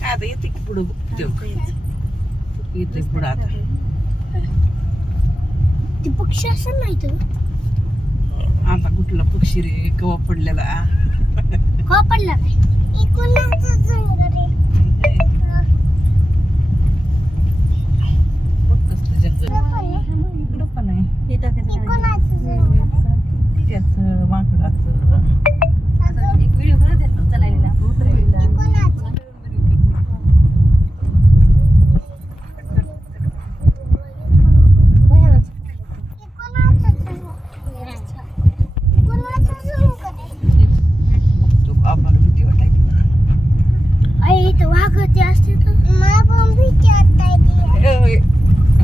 आता येते की पुढं येते पुढं आता ते पक्षी असेल नाही तर आता कुठला पक्षी रे कवा पडलेला हो पडला नाही इकडं जंगल इकडं पण आहे त्याच माकडाचं एक व्हिडिओ बनवते चलायला आम्हाला भीती वाटायची वाघ ते असते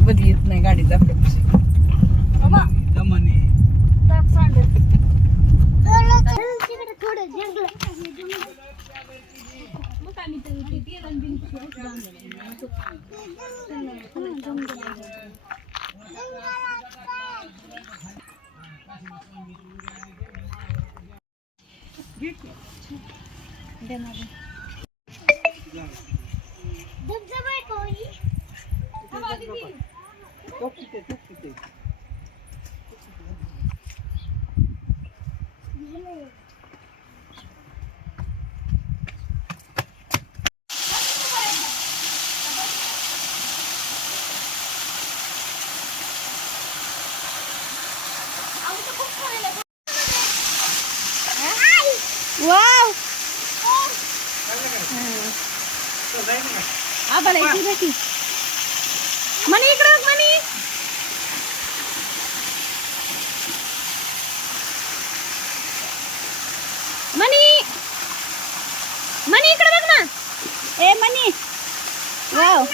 मध्ये येत नाही गाडी आपल्यापाशी दमाने थोडं वाव आबाला इकडे मनी इकडं मनी मनी मनी इकडे बघ ना ए मनी वाव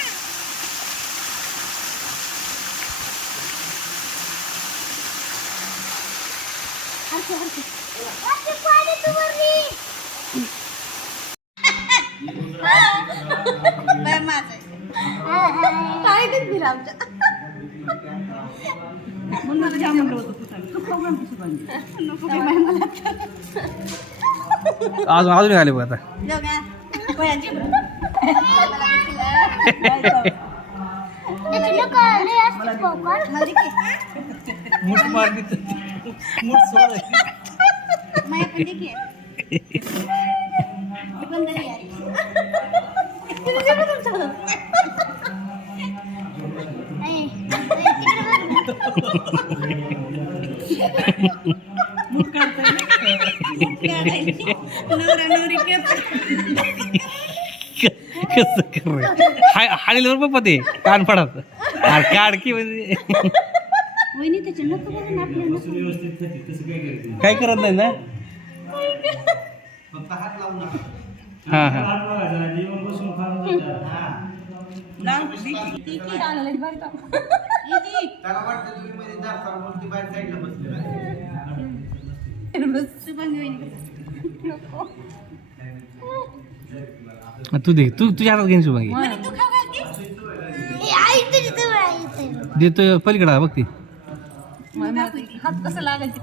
अजून आले बघ आता कसं कर हाडील बघ ते कान पडत काडकी म्हणजे काय करत नाही ना हा हा तू दे तू तुझ्या हातात घेऊन शुभांगी देतो पलीकडा बघ ती हात कसं लागायची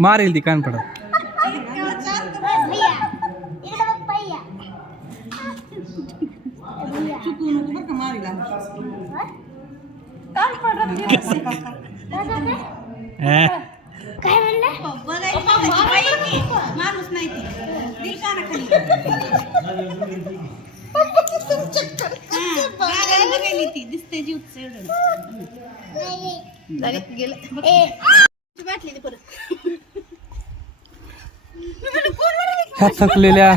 मारेल ती कान पडत काय म्हणलं माणूस नाही ती दिसते जीव गेलं बाटली परत ह्या थकलेल्या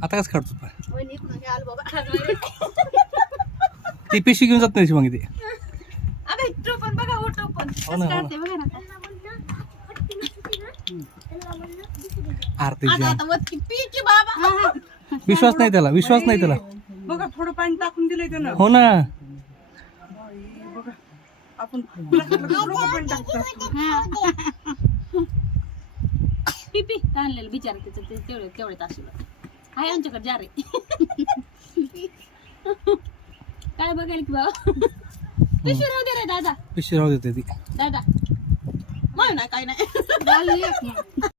आता कसं काढतो ती पिशवी घेऊन जात नाही मग ते पण बघा ओटो पण हो ना, हो ना. बघा ना आरती आता आता वरती पी की बाबा विश्वास नाही त्याला विश्वास नाही त्याला बघा थोडं पाणी टाकून दिलंय त्यानं हो ना बघा आपण लोकं पाणी टाकतात पी पी आणलेलं बिचार तिचं तेवढे ताशीला आहे आमच्याकडे जा रे काय बघायला की बाबा पिशवी राहू दे रे दादा पिशवी राहू देते ती दादा नाही काय नाही